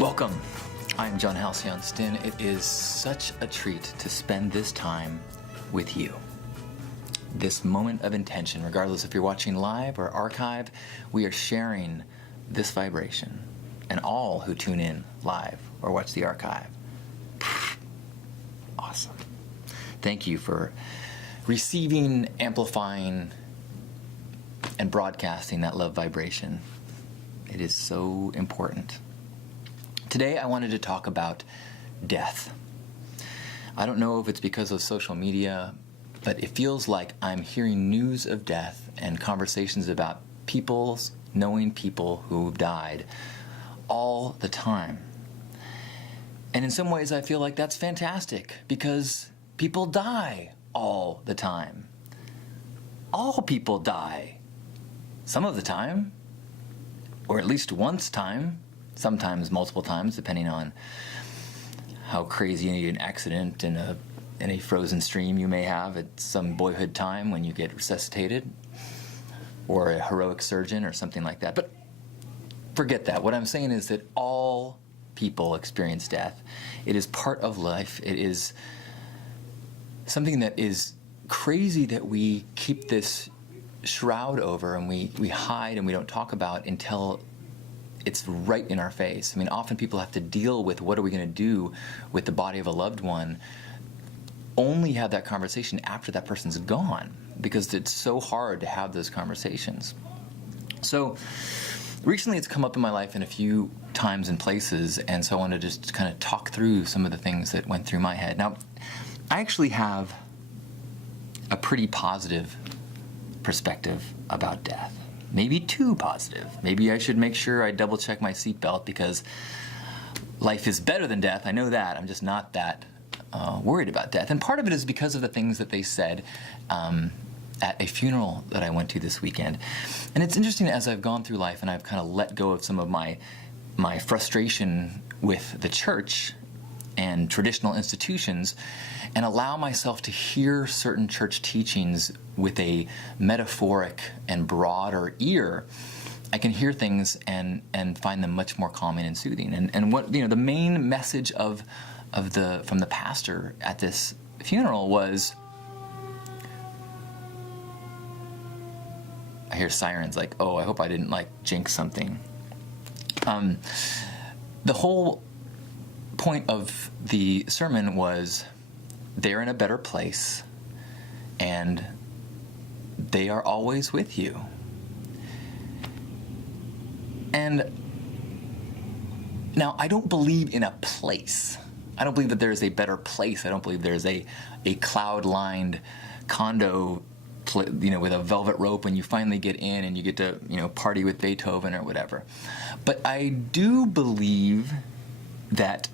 Welcome. I'm John Halcyon-Stin. It is such a treat to spend this time with you. This moment of intention, regardless if you're watching live or archive, we are sharing this vibration. And all who tune in live or watch the archive, awesome. Thank you for receiving, amplifying, and broadcasting that love vibration. It is so important. Today I wanted to talk about death. I don't know if it's because of social media, but it feels like I'm hearing news of death and conversations about knowing people who've died all the time. And in some ways I feel like that's fantastic because people die all the time. All people die some of the time, or at least once time. Sometimes multiple times, depending on how crazy an accident in a frozen stream you may have at some boyhood time when you get resuscitated, or a heroic surgeon or something like that. But forget that. What I'm saying is that all people experience death. It is part of life. It is something that is crazy that we keep this shroud over and we hide and we don't talk about until it's right in our face. I mean, often people have to deal with what are we going to do with the body of a loved one, only have that conversation after that person's gone, because it's so hard to have those conversations. So recently it's come up in my life in a few times and places, and so I want to just kind of talk through some of the things that went through my head. Now, I actually have a pretty positive perspective about death. Maybe too positive. Maybe I should make sure I double check my seatbelt, because life is better than death. I know that. I'm just not that worried about death. And part of it is because of the things that they said at a funeral that I went to this weekend. And it's interesting, as I've gone through life and I've kind of let go of some of my frustration with the church and traditional institutions, and allow myself to hear certain church teachings with a metaphoric and broader ear, I can hear things and find them much more calming and soothing. And what the main message from the pastor at this funeral was, I hear sirens, like, oh, I hope I didn't jinx something. The whole point of the sermon was they're in a better place and they are always with you. And now I don't believe in a place. I don't believe that there is a better place. I don't believe there's a cloud-lined condo with a velvet rope and you finally get in and you get to party with Beethoven or whatever. But I do believe that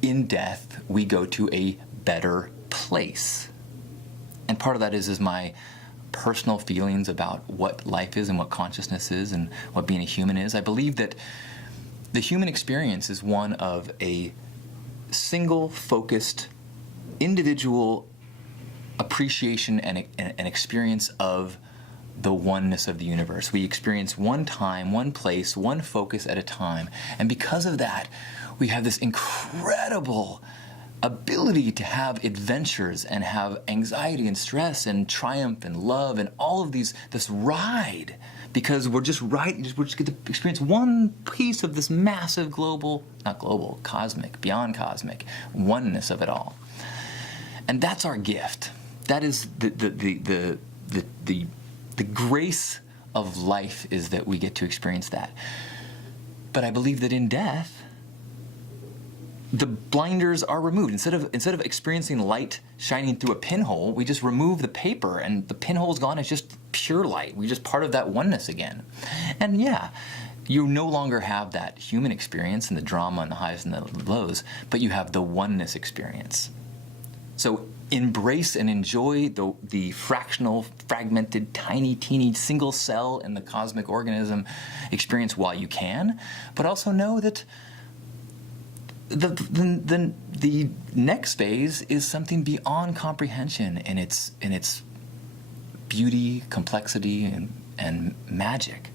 in death, we go to a better place. And part of that is my personal feelings about what life is and what consciousness is and what being a human is. I believe that the human experience is one of a single, focused, individual appreciation and experience of the oneness of the universe. We experience one time, one place, one focus at a time. And because of that, we have this incredible ability to have adventures and have anxiety and stress and triumph and love and all of this ride, because we're just get to experience one piece of this massive cosmic, beyond cosmic oneness of it all. And that's our gift. That is the grace of life, is that we get to experience that. But I believe that in death, the blinders are removed. Instead of experiencing light shining through a pinhole, we just remove the paper and the pinhole's gone. It's just pure light. We're just part of that oneness again. And yeah, you no longer have that human experience and the drama and the highs and the lows, but you have the oneness experience. So embrace and enjoy the fractional, fragmented, tiny, teeny, single cell in the cosmic organism experience while you can, but also know that the next phase is something beyond comprehension in its beauty, complexity, and magic.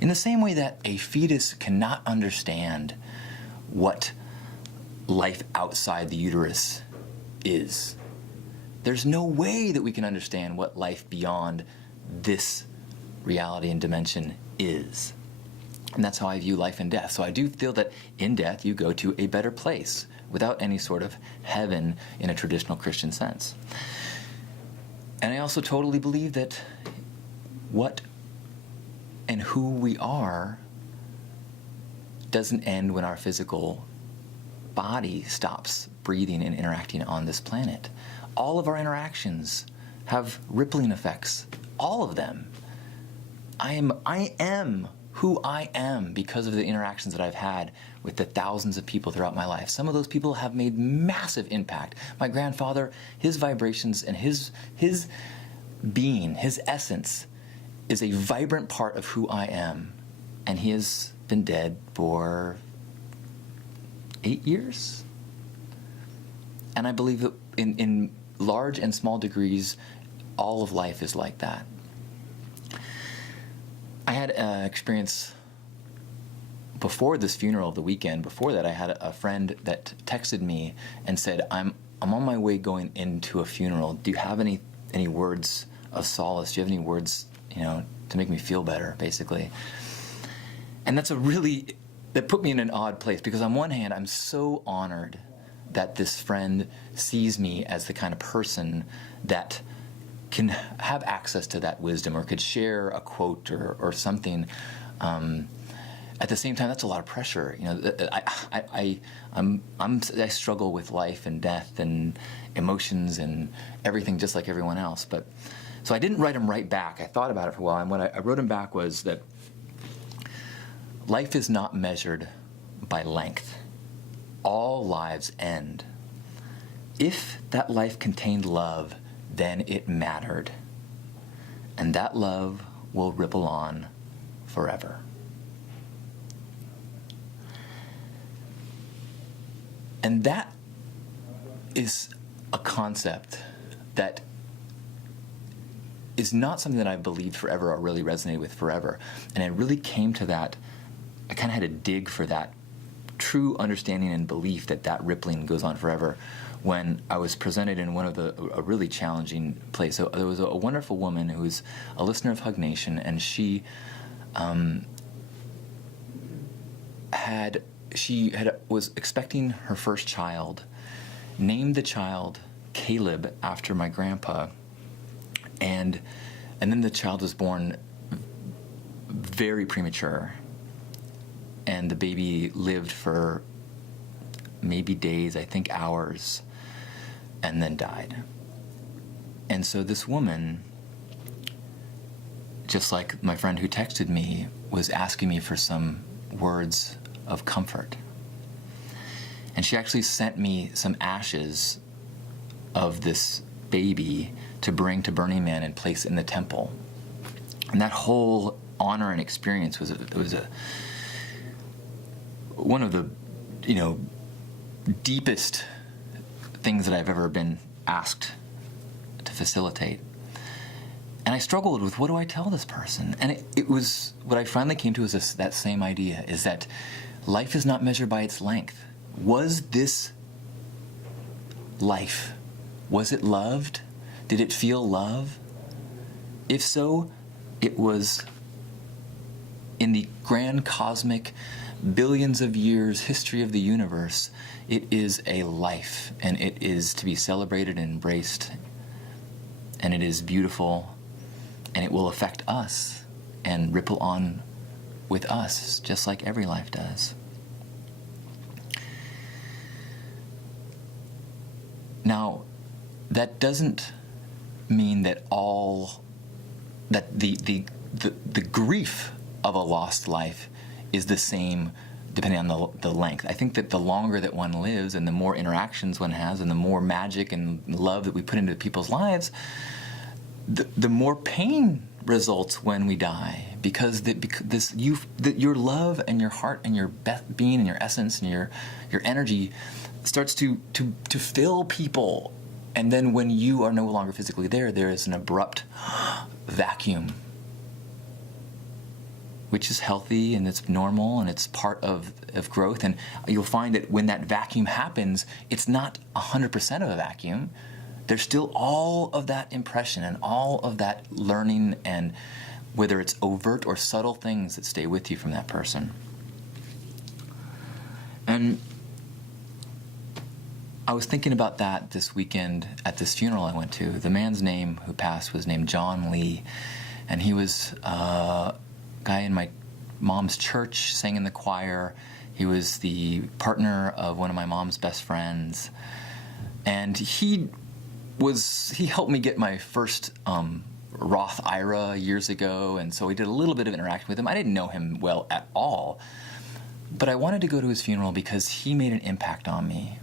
In the same way that a fetus cannot understand what life outside the uterus is, there's no way that we can understand what life beyond this reality and dimension is. And that's how I view life and death. So I do feel that in death you go to a better place without any sort of heaven in a traditional Christian sense. And I also totally believe that what and who we are doesn't end when our physical body stops breathing and interacting on this planet. All of our interactions have rippling effects, all of them. I am who I am because of the interactions that I've had with the thousands of people throughout my life. Some of those people have made massive impact. My grandfather, his vibrations and his being, his essence, is a vibrant part of who I am. And he has been dead for 8 years. And I believe that in large and small degrees, all of life is like that. I had an experience before this funeral, the weekend before that. I had a friend that texted me and said, I'm on my way going into a funeral. Do you have any words of solace? Do you have any words, to make me feel better, basically? And that put me in an odd place, because on one hand, I'm so honored that this friend sees me as the kind of person that can have access to that wisdom or could share a quote or something. At the same time, that's a lot of pressure. I struggle with life and death and emotions and everything just like everyone else. So I didn't write him right back. I thought about it for a while, and what I wrote him back was that life is not measured by length. All lives end. If that life contained love, then it mattered. And that love will ripple on forever. And that is a concept that is not something that I've believed forever or really resonated with forever. And I really came to that, I kind of had to dig for that true understanding and belief that rippling goes on forever when I was presented in a really challenging place. So there was a wonderful woman who was a listener of Hug Nation, and she was expecting her first child, named the child Caleb after my grandpa, and then the child was born very premature, and the baby lived for maybe days, I think hours, and then died. And so this woman, just like my friend who texted me, was asking me for some words of comfort. And she actually sent me some ashes of this baby to bring to Burning Man and place in the temple. And that whole honor and experience was one of the deepest things that I've ever been asked to facilitate. And I struggled with, what do I tell this person? And it was, what I finally came to is that same idea, is that life is not measured by its length. Was this life? Was it loved? Did it feel love? If so, it was, in the grand cosmic billions of years history of the universe, it is a life, and it is to be celebrated and embraced, and it is beautiful, and it will affect us and ripple on with us, just like every life does. Now, that doesn't mean that the grief of a lost life is the same depending on the length. I think that the longer that one lives and the more interactions one has and the more magic and love that we put into people's lives, the more pain results when we die, because your love and your heart and your being and your essence and your energy starts to fill people. And then when you are no longer physically there is an abrupt vacuum. which is healthy and it's normal and it's part of growth. And you'll find that when that vacuum happens, it's not 100% of a vacuum. There's still all of that impression and all of that learning, and whether it's overt or subtle things that stay with you from that person. And I was thinking about that this weekend at this funeral I went to. The man's name who passed was named John Lee, and he was a guy in my mom's church, sang in the choir. He was the partner of one of my mom's best friends, and he helped me get my first Roth IRA years ago, and so we did a little bit of interaction with him. I didn't know him well at all, but I wanted to go to his funeral because he made an impact on me.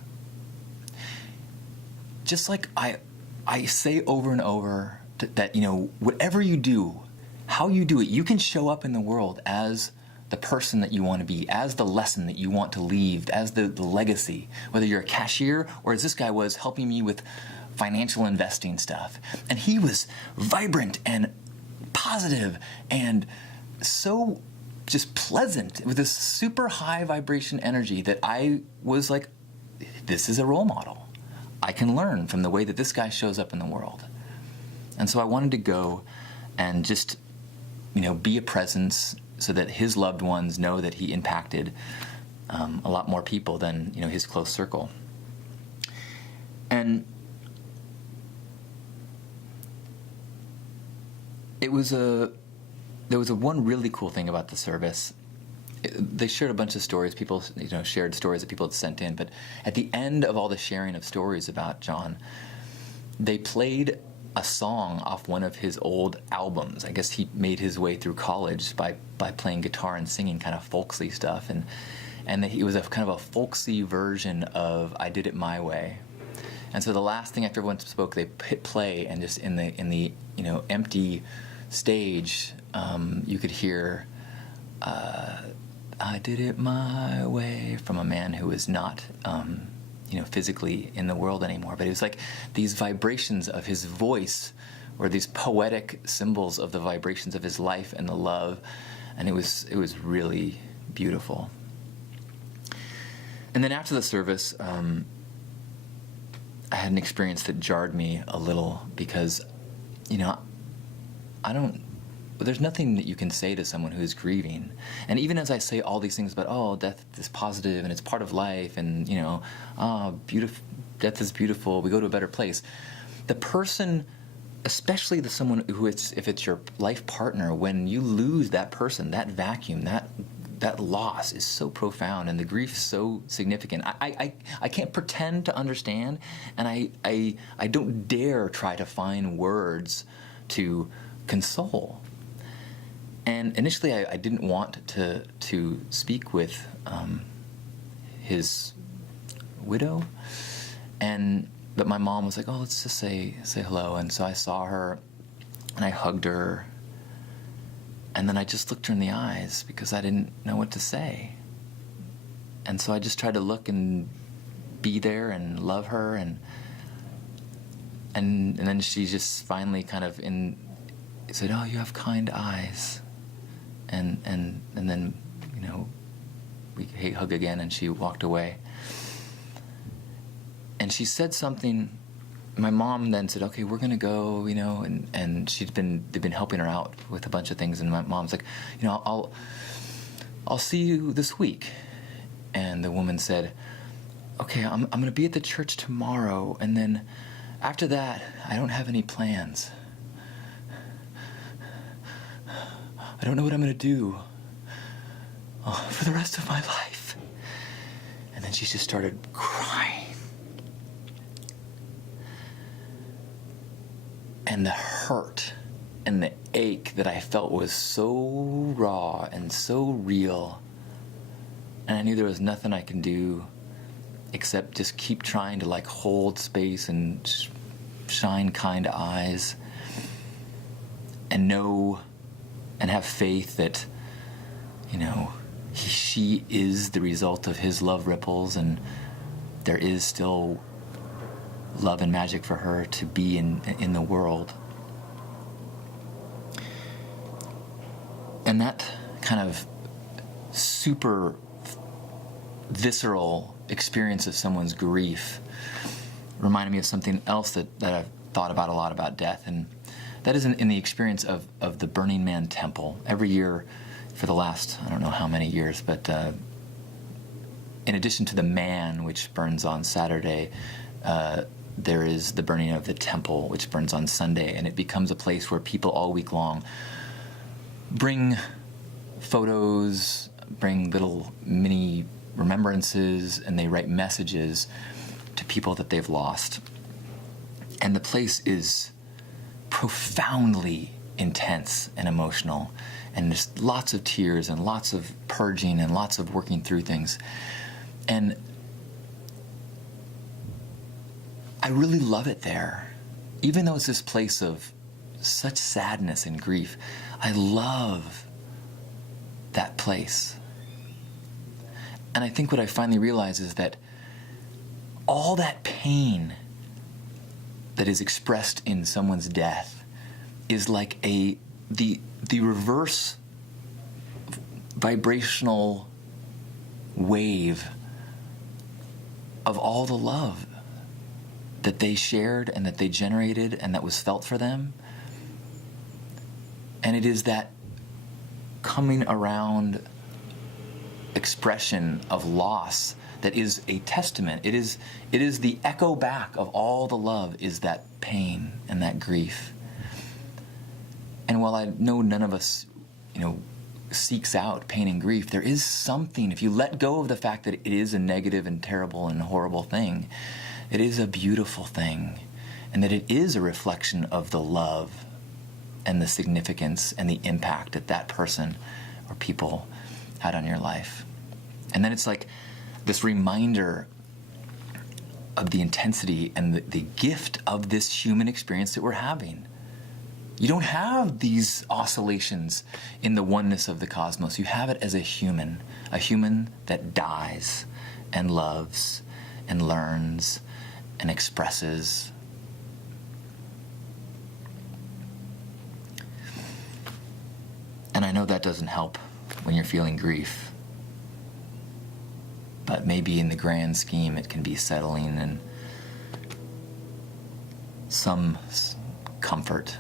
Just like I say over and over that, whatever you do, how you do it, you can show up in the world as the person that you want to be, as the lesson that you want to leave, as the legacy, whether you're a cashier or as this guy was helping me with financial investing stuff. And he was vibrant and positive and so just pleasant with this super high vibration energy that I was like, this is a role model. I can learn from the way that this guy shows up in the world. And so I wanted to go and just, be a presence so that his loved ones know that he impacted a lot more people than, his close circle. And there was one really cool thing about the service. They shared a bunch of stories. People, shared stories that people had sent in. But at the end of all the sharing of stories about John, they played a song off one of his old albums. I guess he made his way through college by playing guitar and singing kind of folksy stuff. And it was a kind of a folksy version of "I Did It My Way." And so the last thing after everyone spoke, they hit play, and just in the empty stage, you could hear "I did it my way" from a man who was not, physically in the world anymore. But it was like these vibrations of his voice, or these poetic symbols of the vibrations of his life and the love, and it was really beautiful. And then after the service, I had an experience that jarred me a little because, there's nothing that you can say to someone who's grieving. And even as I say all these things about, death is positive and it's part of life, and, beautiful, death is beautiful, we go to a better place. The person, especially someone who if it's your life partner, when you lose that person, that vacuum, that loss is so profound, and the grief is so significant. I can't pretend to understand, and I don't dare try to find words to console. And initially, I didn't want to speak with his widow, but my mom was like, let's just say hello. And so I saw her, and I hugged her, and then I just looked her in the eyes because I didn't know what to say. And so I just tried to look and be there and love her, and then she just finally kind of said, "Oh, you have kind eyes." And then, we hug again, and she walked away. And she said something. My mom then said, "Okay, we're gonna go," and they've been helping her out with a bunch of things. And my mom's like, I'll see you this week." And the woman said, "Okay, I'm gonna be at the church tomorrow, and then after that, I don't have any plans. I don't know what I'm going to do for the rest of my life." And then she just started crying. And the hurt and the ache that I felt was so raw and so real. And I knew there was nothing I can do except just keep trying to hold space and shine kind eyes and know and have faith that, she is the result of his love ripples, and there is still love and magic for her to be in the world. And that kind of super visceral experience of someone's grief reminded me of something else that I've thought about a lot about death, and that is in the experience of the Burning Man temple. Every year for the last, I don't know how many years, but in addition to the man, which burns on Saturday, there is the burning of the temple, which burns on Sunday, and it becomes a place where people all week long bring photos, bring little mini remembrances, and they write messages to people that they've lost. And the place is profoundly intense and emotional, and there's lots of tears and lots of purging and lots of working through things. And I really love it there. Even though it's this place of such sadness and grief, I love that place. And I think what I finally realize is that all that pain that is expressed in someone's death is like the reverse vibrational wave of all the love that they shared and that they generated and that was felt for them. And it is that coming around expression of loss that is a testament. It is the echo back of all the love, is that pain and that grief. And while I know none of us, seeks out pain and grief, there is something, if you let go of the fact that it is a negative and terrible and horrible thing, it is a beautiful thing, and that it is a reflection of the love and the significance and the impact that that person or people had on your life. And then it's like this reminder of the intensity and the gift of this human experience that we're having. You don't have these oscillations in the oneness of the cosmos. You have it as a human that dies and loves and learns and expresses. And I know that doesn't help when you're feeling grief, but maybe in the grand scheme it can be settling and some comfort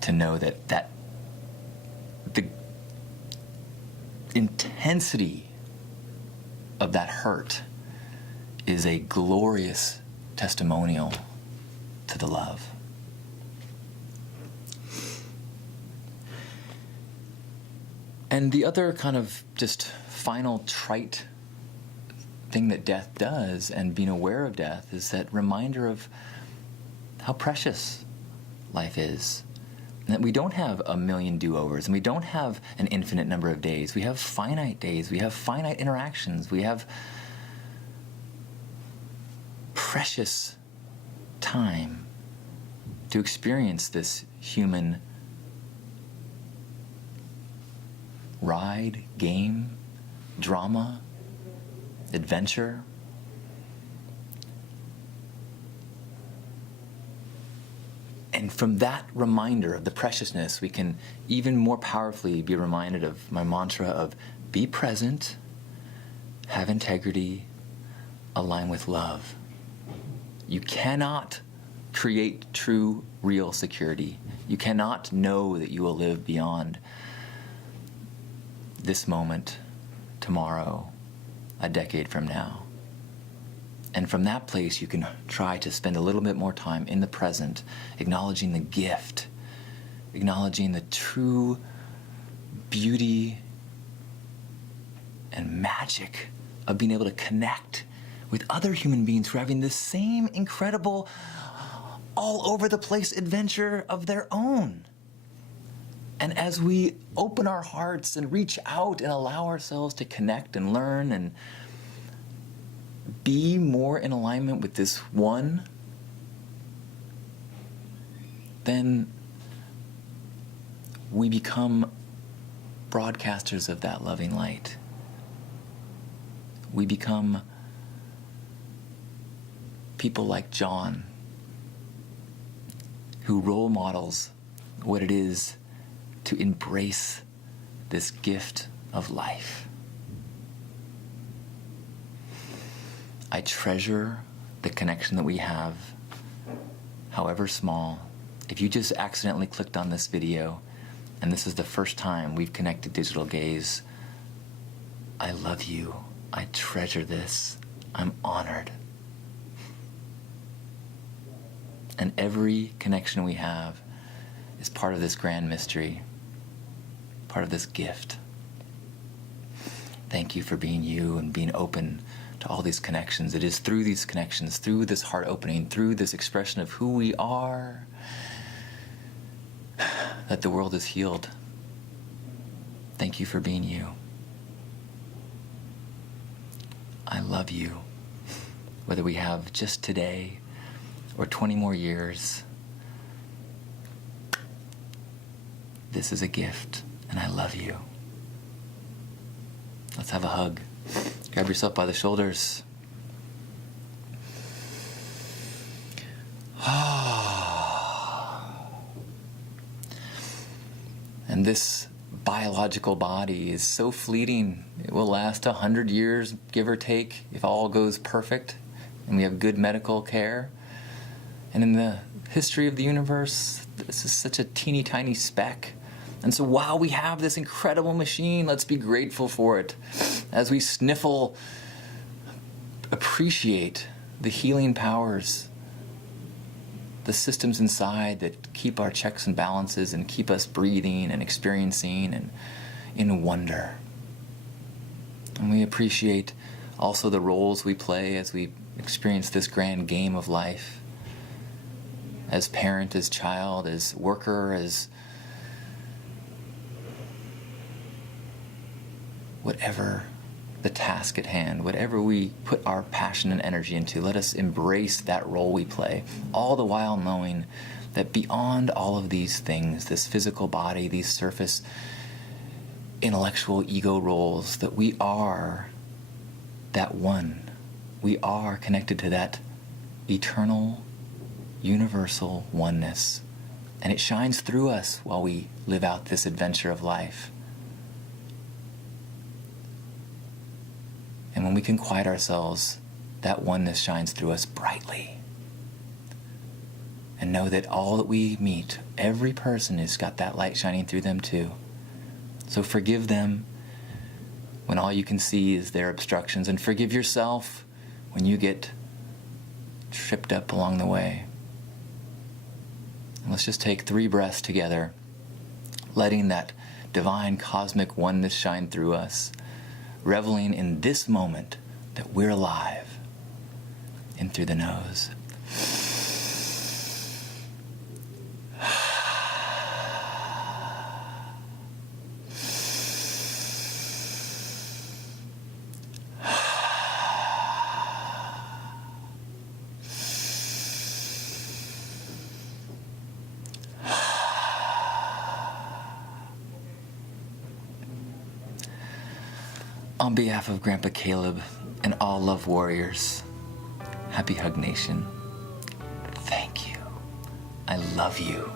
to know that the intensity of that hurt is a glorious testimonial to the love. And the other kind of just final trite thing that death does, and being aware of death, is that reminder of how precious life is. And that we don't have a million do-overs, and we don't have an infinite number of days. We have finite days. We have finite interactions. We have precious time to experience this human ride, game, drama, adventure. And from that reminder of the preciousness, we can even more powerfully be reminded of my mantra of be present, have integrity, align with love. You cannot create true, real security. You cannot know that you will live beyond this moment, tomorrow, a decade from now. And from that place, you can try to spend a little bit more time in the present, acknowledging the gift, acknowledging the true beauty and magic of being able to connect with other human beings who are having the same incredible, all over the place adventure of their own. And as we open our hearts and reach out and allow ourselves to connect and learn and be more in alignment with this one, then we become broadcasters of that loving light. We become people like John, who role models what it is to embrace this gift of life. I treasure the connection that we have, however small. If you just accidentally clicked on this video and this is the first time we've connected digital gaze, I love you. I treasure this. I'm honored. And every connection we have is part of this grand mystery, part of this gift. Thank you for being you and being open to all these connections. It is through these connections, through this heart opening, through this expression of who we are, that the world is healed. Thank you for being you. I love you. Whether we have just today or 20 more years, this is a gift, and I love you. Let's have a hug. Grab yourself by the shoulders. And this biological body is so fleeting. It will last 100 years, give or take, if all goes perfect and we have good medical care. And in the history of the universe, this is such a teeny tiny speck. And so while we have this incredible machine, let's be grateful for it. As we sniffle, appreciate the healing powers, the systems inside that keep our checks and balances and keep us breathing and experiencing and in wonder. And we appreciate also the roles we play as we experience this grand game of life. As parent, as child, as worker, as whatever the task at hand, whatever we put our passion and energy into, let us embrace that role we play, all the while knowing that beyond all of these things, this physical body, these surface intellectual ego roles, that we are that one. We are connected to that eternal, universal oneness, and it shines through us while we live out this adventure of life. And when we can quiet ourselves, that oneness shines through us brightly. And know that all that we meet, every person has got that light shining through them too. So forgive them when all you can see is their obstructions, and forgive yourself when you get tripped up along the way. And let's just take 3 breaths together, letting that divine cosmic oneness shine through us, reveling in this moment that we're alive. In through the nose. On behalf of Grandpa Caleb and all Love Warriors, Happy Hug Nation, thank you. I love you.